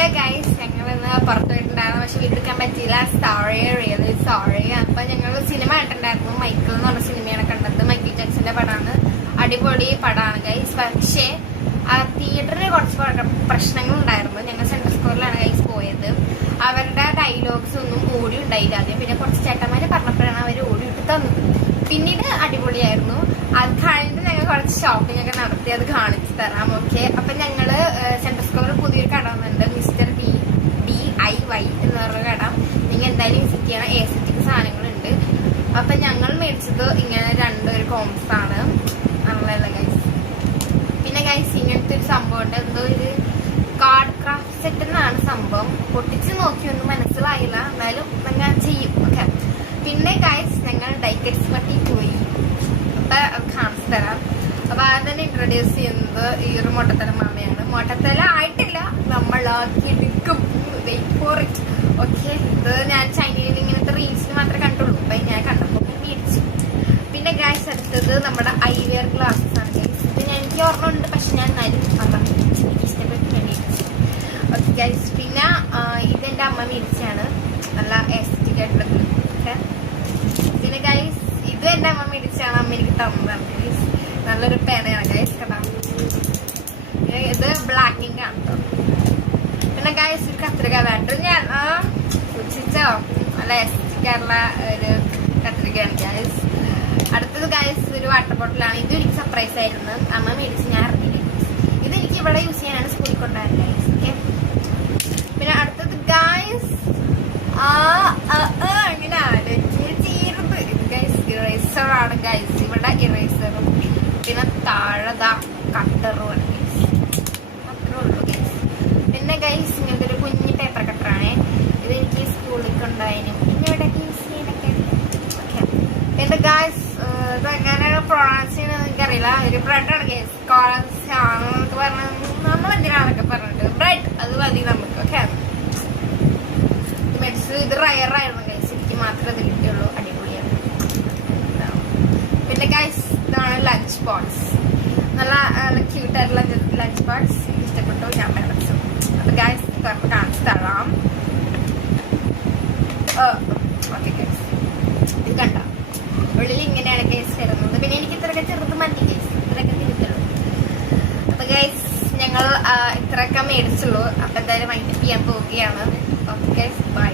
Hello guys, ഞങ്ങളിന്ന് പുറത്തു പോയിട്ടുണ്ടായിരുന്നു. പക്ഷെ വീട്ടിൽ പറ്റിയില്ല. Really sorry. അപ്പൊ ഞങ്ങൾ സിനിമ കണ്ടിട്ടുണ്ടായിരുന്നു. മൈക്കിൾ എന്ന് പറഞ്ഞ സിനിമയാണ് കണ്ടത്. മൈക്കിൾ ജാക്സന്റെ പടമാണ്. അടിപൊളി പടമാണ് ഗൈസ്. പക്ഷേ ആ തിയേറ്ററിൽ കുറച്ച് പ്രശ്നങ്ങൾ ഉണ്ടായിരുന്നു. ഞങ്ങൾ സെൻട്രൽ സ്ക്വയറിലാണ് ഗൈസ് പോയത്. അവരുടെ ഡയലോഗ്സ് ഒന്നും ഓടി ഉണ്ടായില്ല ആദ്യം. പിന്നെ കുറച്ച് ചേട്ടന്മാര് പറഞ്ഞപ്പോഴാണ് അവർ ഓടിയിട്ട് തന്നത്. പിന്നീട് അടിപൊളിയായിരുന്നു. അത് കഴിഞ്ഞിട്ട് ഞങ്ങൾ കുറച്ച് ഷോപ്പിംഗ് ഒക്കെ നടത്തി. അത് കാണിച്ചു തരാം. ഓക്കെ. അപ്പൊ ഞങ്ങള് സെൻട്രൽ സ്ക്വയറിൽ പുതിയൊരു കട വന്നിട്ടുണ്ട്. മിസ്റ്റർ DIY എന്ന് പറഞ്ഞ കട. നിങ്ങൾ എന്തായാലും വിസിറ്റ് ചെയ്യണം. എസ്തെറ്റിക് സാധനങ്ങളുണ്ട്. അപ്പൊ ഞങ്ങൾ മേടിച്ചത് ഇങ്ങനെ ഒരു കോംസ് ആണ്. നമ്മളല്ല ഗൈസ്. പിന്നെ ഗൈസ് ഇങ്ങനത്തെ ഒരു സംഭവം ഉണ്ട്. എന്തോ ഒരു കാർഡ് ക്രാഫ്റ്റ് സെറ്റ് എന്നാണ് സംഭവം. പൊട്ടിച്ച് നോക്കിയൊന്നും മനസ്സിലായില്ല. എന്നാലും ഞങ്ങൾ ചെയ്യും. ഓക്കെ. പിന്നെ ഗൈസ് ഞങ്ങൾ ഡൈക്കറ്റ്സ് പറ്റി പോയി. അപ്പൊ കാണിച്ചു തരാം. അപ്പൊ അതിനെ ഇൻട്രൊഡ്യൂസ് ചെയ്യുന്നത് ഈ ഒരു മൊട്ടത്തല മാമയാണ്. മൊട്ടത്തല ആയിട്ടില്ല, നമ്മളാക്കിയെടുക്കും. ഓക്കെ. ഇത് ഞാൻ ചൈനയിൽ ഇങ്ങനത്തെ റീൽസിന് മാത്രമേ കണ്ടുള്ളൂ. അപ്പൊ ഞാൻ കണ്ടപ്പോൾ മേടിച്ചു. പിന്നെ ഗൈസ് അടുത്തത് നമ്മുടെ ഐവെയർ ഗ്ലാസസ് ആണ് ഗൈസ്. ഇത് എനിക്ക് ഓർമ്മയുണ്ട്, പക്ഷെ ഞാൻ എന്നാലും എനിക്ക് ഇഷ്ടപ്പെട്ട് മേടിച്ചു. Okay guys. പിന്നെ ഇതെന്റെ അമ്മ മേടിച്ചാണ്. നല്ല എസ്തെറ്റിക് ആയിട്ടുള്ളത്. ഓക്കെ. പിന്നെ ഗൈസ് ഇത് എന്റെ അമ്മ മേടിച്ചാണ്. അമ്മ എനിക്ക് തന്നതാണ് ഗൈസ്. നല്ലൊരു പേനയാണ് ഗൈസ്. കേട്ടോ, ഇത് ബ്ലാക്കിങ് ആണ് കേട്ടോ. പിന്നെ ഗൈസ് ഒരു കത്രിക വേണ്ട ഞാൻ ഉച്ചിച്ചോ നല്ല എസ്റ്റിക്കാനുള്ള ഒരു കത്രികയാണ് ഗൈസ്. അടുത്തത് ഗൈസ് ഒരു വാട്ടർ ബോട്ടിലാണ്. ഇത് എനിക്ക് സർപ്രൈസ് ആയിരുന്നു. അമ്മ മേടിച്ച് ഞാൻ അറിഞ്ഞില്ല. ഇത് എനിക്ക് ഇവിടെ യൂസ് ചെയ്യാനാണ് സ്കൂളിൽ കൊണ്ടുപോയത് ഗൈസ്. ഓക്കെ. പിന്നെ അടുത്തത് ഗൈസ് ഇങ്ങനെ ചേരുന്നത് ഇത് ഗൈസ് ഇറേസറാണ് ഗൈസ്. ഇവിടെ ഇറേസറും പിന്നെ താഴെ കട്ടറുമാണ് ഗൈസ്. അത്രേ ഉള്ളൂ ഗൈസ്. പിന്നെ ഗൈസ് ഇങ്ങനത്തെ ഒരു കുഞ്ഞി പേപ്പർ കട്ടറാണ്. ഇത് എനിക്ക് സ്കൂളിൽ കൊണ്ടുപോയതിനും പിന്നെ ഇവിടെ യൂസ് ചെയ്യാനൊക്കെ. ഓക്കെ. പിന്നെ ഗൈസ് ഇത് എങ്ങനെയാണ് പ്രൊണൗൺസ് ചെയ്യുന്നത് എനിക്കറിയില്ല. ഒരു ബ്രെഡാണ് ഗൈസ്. കോളൻസ് പറഞ്ഞ നമ്മൾ എന്തിനാണൊക്കെ പറഞ്ഞിട്ട് ബ്രെഡ് അത് മതി നമുക്ക്. ഓക്കെ. ഇത് റയറായിരുന്നു ഗൈസ്. എനിക്ക് മാത്രമേ ഇത് കിട്ടിയുള്ളൂ. അടിപൊളിയാണ്. പിന്നെ ഗൈസ് ഇതാണ് ലഞ്ച് ബോക്സ്. നല്ല ക്യൂട്ടായിട്ടുള്ള ലഞ്ച് ബോക്സ്. എനിക്ക് ഇഷ്ടപ്പെട്ടു. ഞാൻ മേടിച്ചു. അപ്പൊ ഗൈസ് തുറന്ന് കാണിച്ചു തരാം. ഓക്കെ ഗൈസ്, ഇത് കണ്ട ഉള്ളിൽ ഇങ്ങനെയാണ് ഗൈസ് വരുന്നത്. പിന്നെ എനിക്ക് ഇത്രയൊക്കെ ചെറുത് മതി ഗൈസ്. ഇത്രയൊക്കെ തിരിച്ചുള്ളൂ. അപ്പൊ ഗൈസ് ഞങ്ങൾ ഇത്രയൊക്കെ മേടിച്ചുള്ളൂ. അപ്പൊ എന്തായാലും വൈകിട്ട് ചെയ്യാൻ പോവുകയാണ്. Okay guys, by.